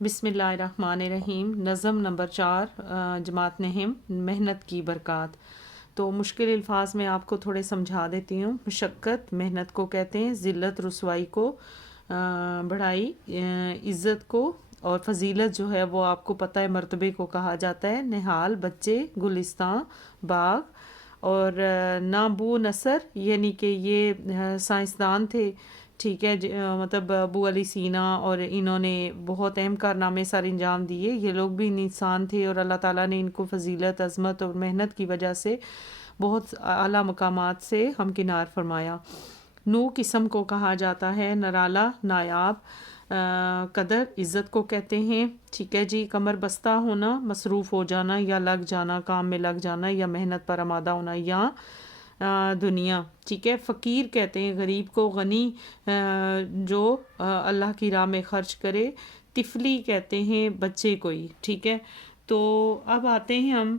بسم اللہ الرحمن الرحیم۔ نظم نمبر 4، جماعت نہم، محنت کی برکات۔ تو مشکل الفاظ میں آپ کو تھوڑے سمجھا دیتی ہوں۔ مشقت محنت کو کہتے ہیں، ذلت رسوائی کو، بڑائی عزت کو، اور فضیلت جو ہے وہ آپ کو پتہ ہے مرتبے کو کہا جاتا ہے۔ نہال بچے، گلستان باغ، اور نابو نصر یعنی کہ یہ سائنسدان تھے، ٹھیک ہے، مطلب ابو علی سینا، اور انہوں نے بہت اہم کارنامے سر انجام دیے۔ یہ لوگ بھی انسان تھے اور اللہ تعالیٰ نے ان کو فضیلت، عظمت اور محنت کی وجہ سے بہت اعلیٰ مقامات سے ہمکنار فرمایا۔ نو قسم کو کہا جاتا ہے، نرالا نایاب، قدر عزت کو کہتے ہیں، ٹھیک ہے جی۔ کمر بستہ ہونا، مصروف ہو جانا یا لگ جانا، کام میں لگ جانا یا محنت پر آمادہ ہونا، یا دنیا، ٹھیک ہے۔ فقیر کہتے ہیں غریب کو، غنی جو اللہ کی راہ میں خرچ کرے، طفلی کہتے ہیں بچے کو ہی، ٹھیک ہے۔ تو اب آتے ہیں ہم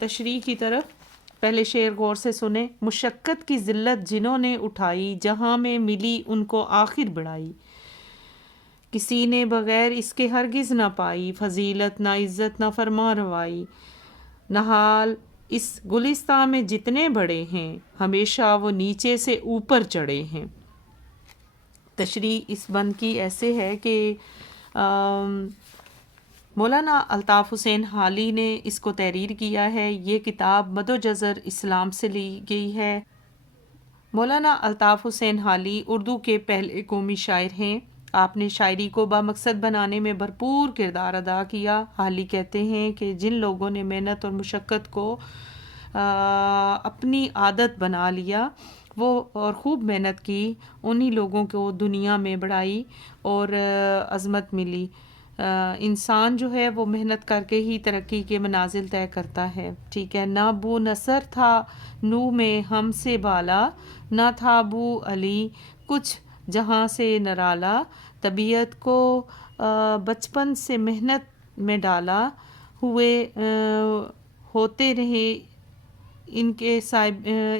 تشریح کی طرف۔ پہلے شعر غور سے سنیں۔ مشقت کی ذلت جنہوں نے اٹھائی، جہاں میں ملی ان کو آخر بڑائی، کسی نے بغیر اس کے ہرگز نہ پائی، فضیلت نہ عزت نہ فرما روائی، نہال اس گلستان میں جتنے بڑے ہیں، ہمیشہ وہ نیچے سے اوپر چڑھے ہیں۔ تشریح اس بند کی ایسے ہے کہ مولانا الطاف حسین حالی نے اس کو تحریر کیا ہے۔ یہ کتاب مد و جزر اسلام سے لی گئی ہے۔ مولانا الطاف حسین حالی اردو کے پہلے قومی شاعر ہیں۔ آپ نے شاعری کو بامقصد بنانے میں بھرپور کردار ادا کیا۔ حالی کہتے ہیں کہ جن لوگوں نے محنت اور مشقت کو اپنی عادت بنا لیا وہ اور خوب محنت کی، انہی لوگوں کو دنیا میں بڑائی اور عظمت ملی۔ انسان جو ہے وہ محنت کر کے ہی ترقی کے منازل طے کرتا ہے، ٹھیک ہے۔ نہ بو نصر تھا نو میں ہم سے بالا، نہ تھا بو علی کچھ جہاں سے نرالا، طبیعت کو بچپن سے محنت میں ڈالا ہوتے رہے ان کے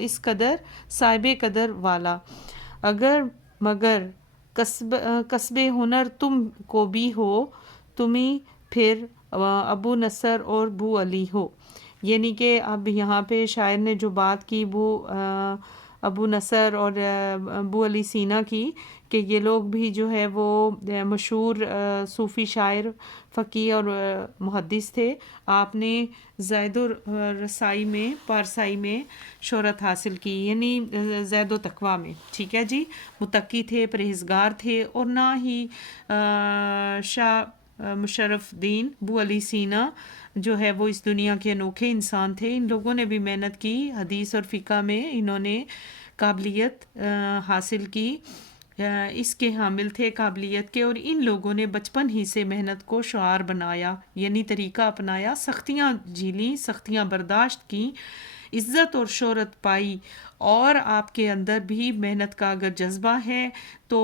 اس قدر صاحب قدر والا، اگر مگر کسب ہنر تم کو بھی ہو، تمہیں پھر ابو نصر اور بو علی ہو۔ یعنی کہ اب یہاں پہ شاعر نے جو بات کی ابو نصر اور ابو علی سینا کی، کہ یہ لوگ بھی جو ہے وہ مشہور صوفی شاعر، فقیہ اور محدث تھے۔ آپ نے زید الرسائی میں پارسائی میں شہرت حاصل کی، یعنی زید و تقویٰ میں، ٹھیک ہے جی۔ متقی تھے، پرہیزگار تھے، اور نہ ہی شاہ مشرف الدین ابو علی سینا جو ہے وہ اس دنیا کے انوکھے انسان تھے۔ ان لوگوں نے بھی محنت کی، حدیث اور فقہ میں انہوں نے قابلیت حاصل کی، اس کے حامل تھے قابلیت کے، اور ان لوگوں نے بچپن ہی سے محنت کو شعار بنایا، یعنی طریقہ اپنایا، سختیاں جھیلیں، سختیاں برداشت کی، عزت اور شہرت پائی۔ اور آپ کے اندر بھی محنت کا اگر جذبہ ہے تو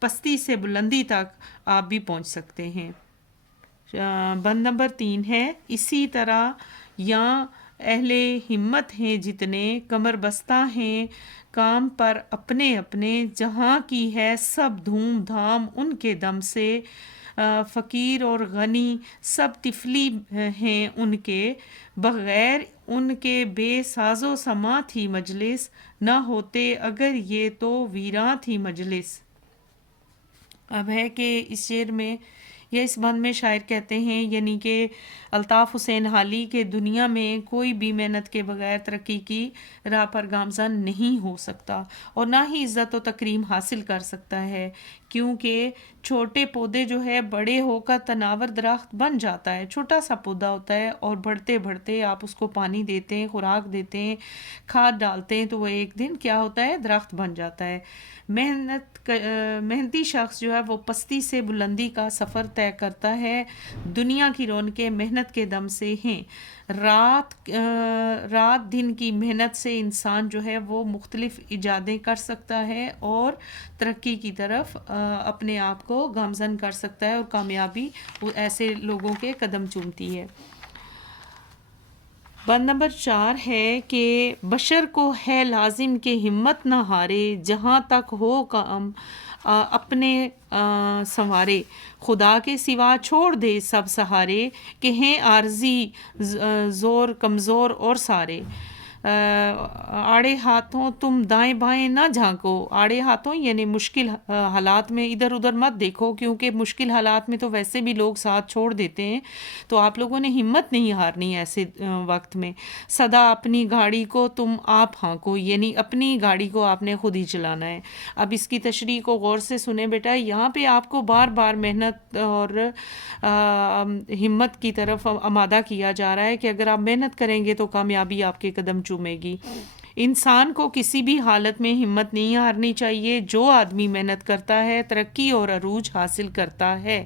پستی سے بلندی تک آپ بھی پہنچ سکتے ہیں۔ بند نمبر 3 ہے، اسی طرح یہاں اہل ہمت ہیں جتنے، کمر بستہ ہیں کام پر اپنے اپنے، جہاں کی ہے سب دھوم دھام ان کے دم سے، فقیر اور غنی سب طفلی ہیں ان کے، بغیر ان کے بے ساز و سماں تھی مجلس، نہ ہوتے اگر یہ تو ویراں تھی مجلس۔ اب ہے کہ اس شعر میں یا اس بند میں شاعر کہتے ہیں، یعنی کہ الطاف حسین حالی کے دنیا میں کوئی بھی محنت کے بغیر ترقی کی راہ پر گامزن نہیں ہو سکتا، اور نہ ہی عزت و تکریم حاصل کر سکتا ہے، کیونکہ چھوٹے پودے جو ہے بڑے ہو کر تناور درخت بن جاتا ہے۔ چھوٹا سا پودا ہوتا ہے اور بڑھتے بڑھتے آپ اس کو پانی دیتے ہیں، خوراک دیتے ہیں، کھاد ڈالتے ہیں، تو وہ ایک دن کیا ہوتا ہے، درخت بن جاتا ہے۔ محنتی شخص جو ہے وہ پستی سے بلندی کا سفر طے کرتا ہے۔ دنیا کی رونقیں محنت کے دم سے ہیں۔ رات دن کی محنت سے انسان جو ہے وہ مختلف ایجادیں کر سکتا ہے اور ترقی کی طرف اپنے آپ کو گامزن کر سکتا ہے، اور کامیابی ایسے لوگوں کے قدم چومتی ہے۔ بند نمبر 4 ہے کہ بشر کو ہے لازم کہ ہمت نہ ہارے، جہاں تک ہو کام اپنے سنوارے، خدا کے سوا چھوڑ دے سب سہارے، کہ ہیں عارضی زور کمزور اور سارے۔ آڑے ہاتھوں تم دائیں بائیں نہ جھانکو، آڑے ہاتھوں یعنی مشکل حالات میں ادھر ادھر مت دیکھو، کیونکہ مشکل حالات میں تو ویسے بھی لوگ ساتھ چھوڑ دیتے ہیں، تو آپ لوگوں نے ہمت نہیں ہارنی ایسے وقت میں۔ سدا اپنی گاڑی کو تم آپ ہانکو، یعنی اپنی گاڑی کو آپ نے خود ہی چلانا ہے۔ اب اس کی تشریح کو غور سے سنیں بیٹا، یہاں پہ آپ کو بار بار محنت اور ہمت کی طرف آمادہ کیا جا رہا ہے کہ اگر آپ محنت کریں گے تو کامیابی آپ کے قدم چومے گی۔ انسان کو کسی بھی حالت میں ہمت نہیں ہارنی چاہیے۔ جو آدمی محنت کرتا ہے ترقی اور عروج حاصل کرتا ہے۔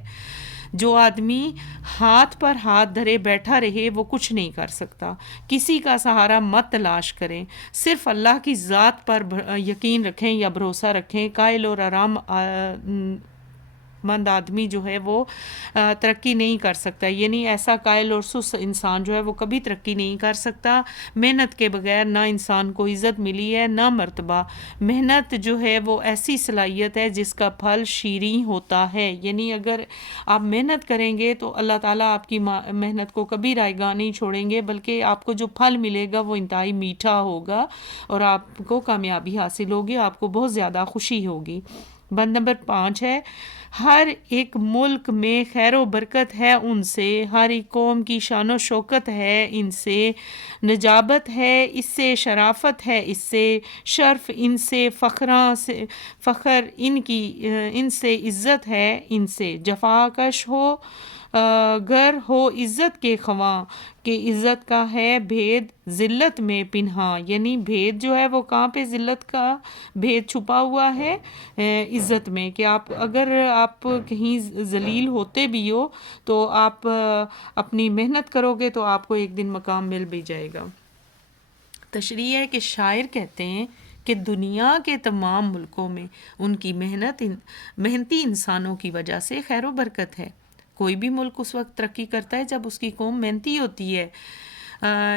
جو آدمی ہاتھ پر ہاتھ دھرے بیٹھا رہے وہ کچھ نہیں کر سکتا۔ کسی کا سہارا مت تلاش کریں، صرف اللہ کی ذات پر یقین رکھیں یا بھروسہ رکھیں۔ قائل اور آرام مند آدمی جو ہے وہ ترقی نہیں کر سکتا، یعنی ایسا قائل اور سست انسان جو ہے وہ کبھی ترقی نہیں کر سکتا۔ محنت کے بغیر نہ انسان کو عزت ملی ہے نہ مرتبہ۔ محنت جو ہے وہ ایسی صلاحیت ہے جس کا پھل شیریں ہوتا ہے، یعنی اگر آپ محنت کریں گے تو اللہ تعالیٰ آپ کی محنت کو کبھی رائیگاں نہیں چھوڑیں گے، بلکہ آپ کو جو پھل ملے گا وہ انتہائی میٹھا ہوگا اور آپ کو کامیابی حاصل ہوگی، آپ کو بہت زیادہ خوشی ہوگی۔ بند نمبر 5 ہے، ہر ایک ملک میں خیر و برکت ہے ان سے، ہر ایک قوم کی شان و شوکت ہے ان سے، نجابت ہے اس سے، شرافت ہے اس سے، شرف ان سے، فخر ان سے، عزت ہے ان سے۔ جفا کش ہو گر ہو عزت کے خواں، کہ عزت کا ہے بھید ذلت میں پنہاں، یعنی بھید جو ہے وہ کہاں پہ، ذلت کا بھید چھپا ہوا ہے عزت میں، کہ اگر آپ کہیں ذلیل ہوتے بھی ہو تو آپ اپنی محنت کرو گے تو آپ کو ایک دن مقام مل بھی جائے گا۔ تشریح ہے کہ شاعر کہتے ہیں کہ دنیا کے تمام ملکوں میں ان کی محنتی انسانوں کی وجہ سے خیر و برکت ہے۔ کوئی بھی ملک اس وقت ترقی کرتا ہے جب اس کی قوم محنتی ہوتی ہے۔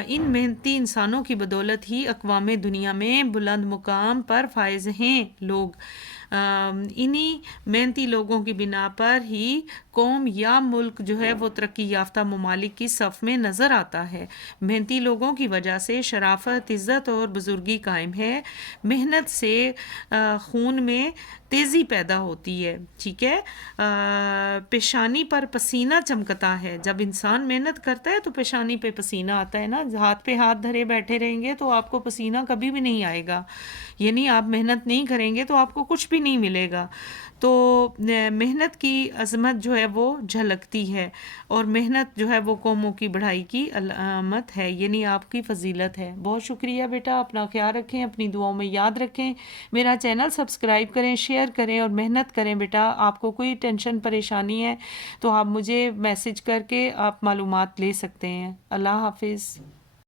ان محنتی انسانوں کی بدولت ہی اقوام دنیا میں بلند مقام پر فائز ہیں لوگ۔ انہی محنتی لوگوں کی بنا پر ہی قوم یا ملک جو ہے وہ ترقی یافتہ ممالک کی صف میں نظر آتا ہے۔ محنتی لوگوں کی وجہ سے شرافت، عزت اور بزرگی قائم ہے۔ محنت سے خون میں تیزی پیدا ہوتی ہے، ٹھیک ہے۔ پیشانی پر پسینہ چمکتا ہے، جب انسان محنت کرتا ہے تو پیشانی پہ پسینہ آتا ہے نا، ہاتھ پہ ہاتھ دھرے بیٹھے رہیں گے تو آپ کو پسینہ کبھی بھی نہیں آئے گا، یعنی آپ محنت نہیں کریں گے تو آپ کو کچھ بھی نہیں ملے گا۔ تو محنت کی عظمت جو ہے وہ جھلکتی ہے، اور محنت جو ہے وہ قوموں کی بڑھائی کی علامت ہے، یعنی آپ کی فضیلت ہے۔ بہت شکریہ بیٹا، اپنا خیال رکھیں، اپنی دعاؤں میں یاد رکھیں، میرا چینل سبسکرائب کریں، شیئر کریں اور محنت کریں بیٹا۔ آپ کو کوئی ٹینشن پریشانی ہے تو آپ مجھے میسج کر کے آپ معلومات لے سکتے ہیں۔ اللہ حافظ۔